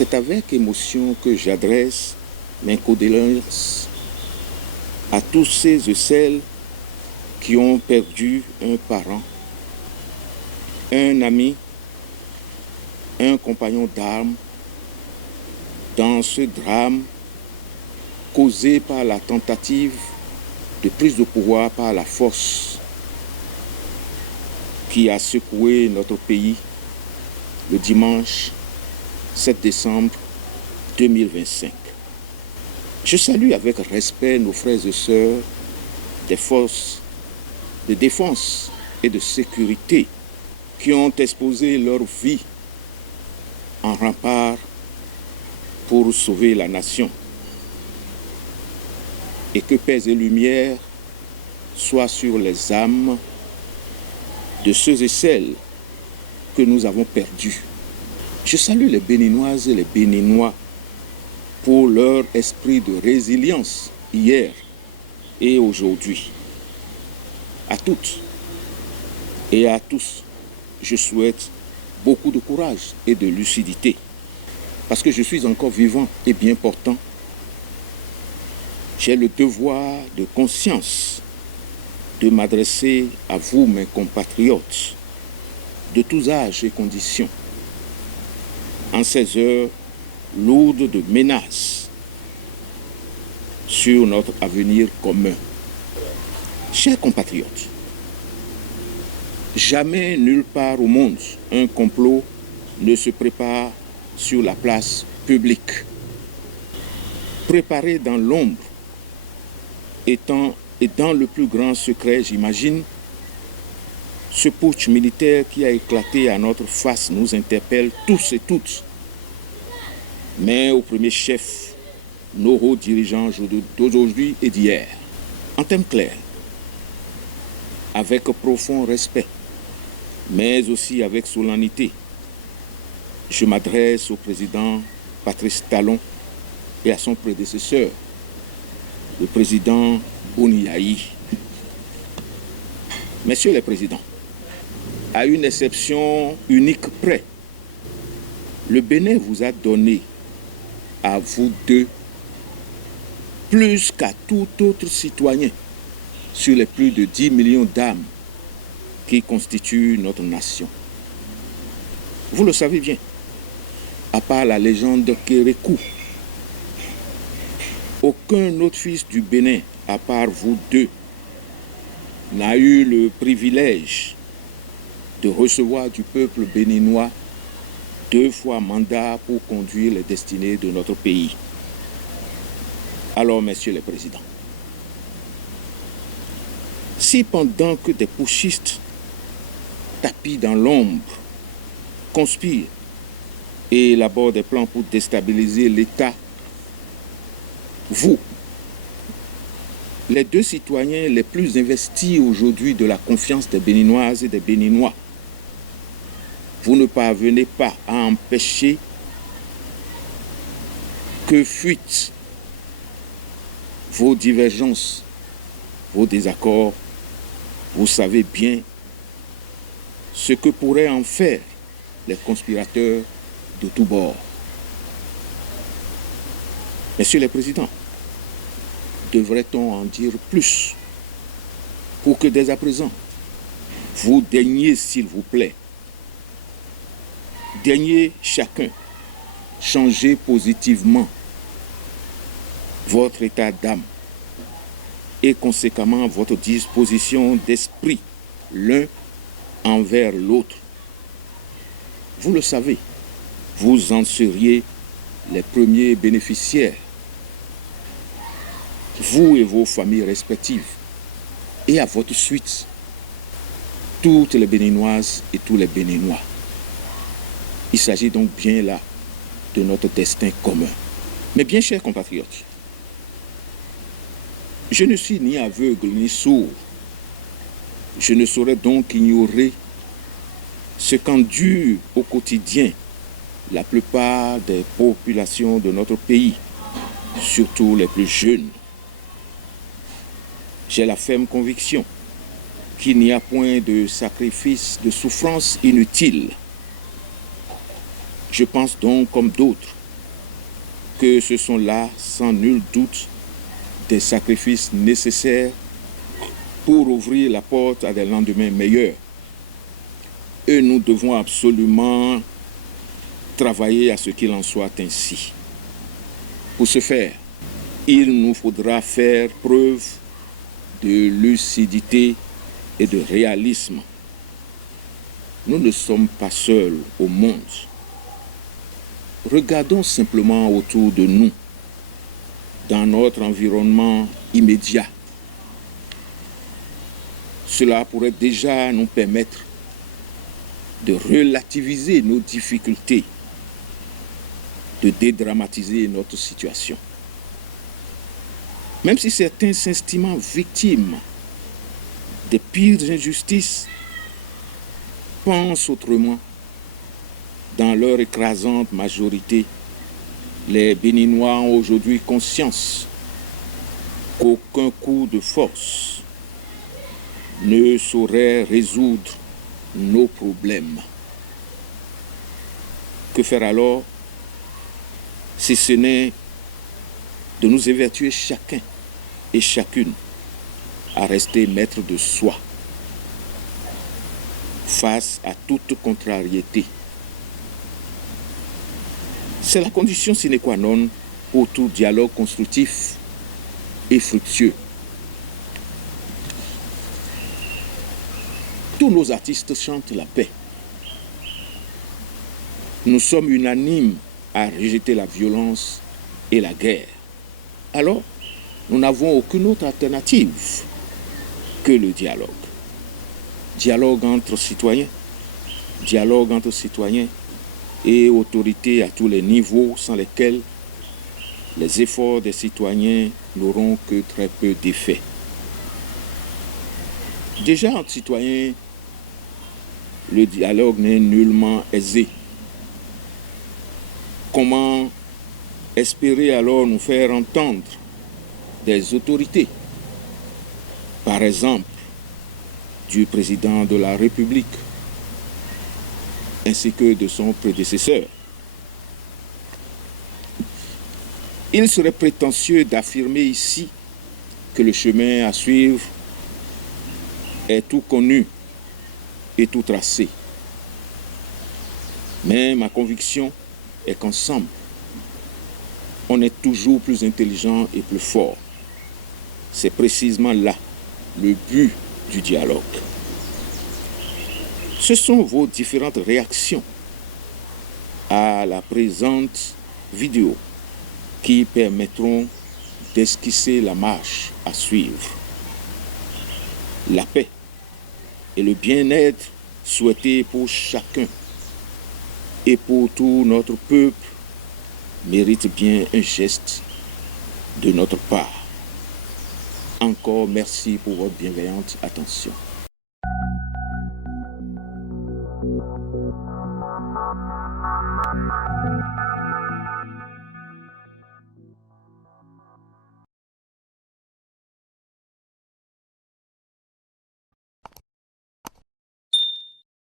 C'est avec émotion que j'adresse mes condoléances à tous ceux et celles qui ont perdu un parent, un ami, un compagnon d'armes dans ce drame causé par la tentative de prise de pouvoir par la force qui a secoué notre pays le dimanche 7 décembre 2025. Je salue avec respect nos frères et sœurs des forces de défense et de sécurité qui ont exposé leur vie en rempart pour sauver la nation. Et que paix et lumière soient sur les âmes de ceux et celles que nous avons perdus. Je salue les Béninoises et les Béninois pour leur esprit de résilience hier et aujourd'hui. À toutes et à tous, je souhaite beaucoup de courage et de lucidité. Parce que je suis encore vivant et bien portant, j'ai le devoir de conscience de m'adresser à vous, mes compatriotes, de tous âges et conditions, en ces heures lourdes de menaces sur notre avenir commun. Chers compatriotes, jamais nulle part au monde un complot ne se prépare sur la place publique. Préparé dans l'ombre et dans le plus grand secret, j'imagine, ce putsch militaire qui a éclaté à notre face nous interpelle tous et toutes. Mais au premier chef, nos hauts dirigeants d'aujourd'hui et d'hier. En termes clairs, avec profond respect, mais aussi avec solennité, je m'adresse au président Patrice Talon et à son prédécesseur, le président Boniaï. Messieurs les présidents, à une exception unique près, le Bénin vous a donné, à vous deux, plus qu'à tout autre citoyen sur les plus de 10 millions d'âmes qui constituent notre nation. Vous le savez bien, à part la légende Kérékou, aucun autre fils du Bénin, à part vous deux, n'a eu le privilège de recevoir du peuple béninois 2 fois mandat pour conduire les destinées de notre pays. Alors, messieurs les présidents, si pendant que des putschistes tapis dans l'ombre conspirent et élaborent des plans pour déstabiliser l'État, vous, les 2 citoyens les plus investis aujourd'hui de la confiance des Béninoises et des Béninois, vous ne parvenez pas à empêcher que fuitent vos divergences, vos désaccords. Vous savez bien ce que pourraient en faire les conspirateurs de tous bords. Messieurs les présidents, devrait-on en dire plus pour que dès à présent, vous daigniez, s'il vous plaît, daignez chacun changer positivement votre état d'âme et conséquemment votre disposition d'esprit l'un envers l'autre. Vous le savez, vous en seriez les premiers bénéficiaires, vous et vos familles respectives, et à votre suite, toutes les Béninoises et tous les Béninois. Il s'agit donc bien là de notre destin commun. Mais bien chers compatriotes, je ne suis ni aveugle ni sourd. Je ne saurais donc ignorer ce qu'endurent au quotidien la plupart des populations de notre pays, surtout les plus jeunes. J'ai la ferme conviction qu'il n'y a point de sacrifice, de souffrance inutile. Je pense donc, comme d'autres, que ce sont là, sans nul doute, des sacrifices nécessaires pour ouvrir la porte à des lendemains meilleurs. Et nous devons absolument travailler à ce qu'il en soit ainsi. Pour ce faire, il nous faudra faire preuve de lucidité et de réalisme. Nous ne sommes pas seuls au monde. Regardons simplement autour de nous, dans notre environnement immédiat. Cela pourrait déjà nous permettre de relativiser nos difficultés, de dédramatiser notre situation. Même si certains s'estiment victimes des pires injustices, pensent autrement. Dans leur écrasante majorité, les Béninois ont aujourd'hui conscience qu'aucun coup de force ne saurait résoudre nos problèmes. Que faire alors si ce n'est de nous évertuer chacun et chacune à rester maître de soi face à toute contrariété. C'est la condition sine qua non pour tout dialogue constructif et fructueux. Tous nos artistes chantent la paix. Nous sommes unanimes à rejeter la violence et la guerre. Alors, nous n'avons aucune autre alternative que le dialogue. Dialogue entre citoyens et autorités à tous les niveaux sans lesquels les efforts des citoyens n'auront que très peu d'effet. Déjà entre citoyens, le dialogue n'est nullement aisé. Comment espérer alors nous faire entendre des autorités, par exemple du président de la République, ainsi que de son prédécesseur? Il serait prétentieux d'affirmer ici que le chemin à suivre est tout connu et tout tracé. Mais ma conviction est qu'ensemble, on est toujours plus intelligent et plus fort. C'est précisément là le but du dialogue. Ce sont vos différentes réactions à la présente vidéo qui permettront d'esquisser la marche à suivre. La paix et le bien-être souhaités pour chacun et pour tout notre peuple méritent bien un geste de notre part. Encore merci pour votre bienveillante attention.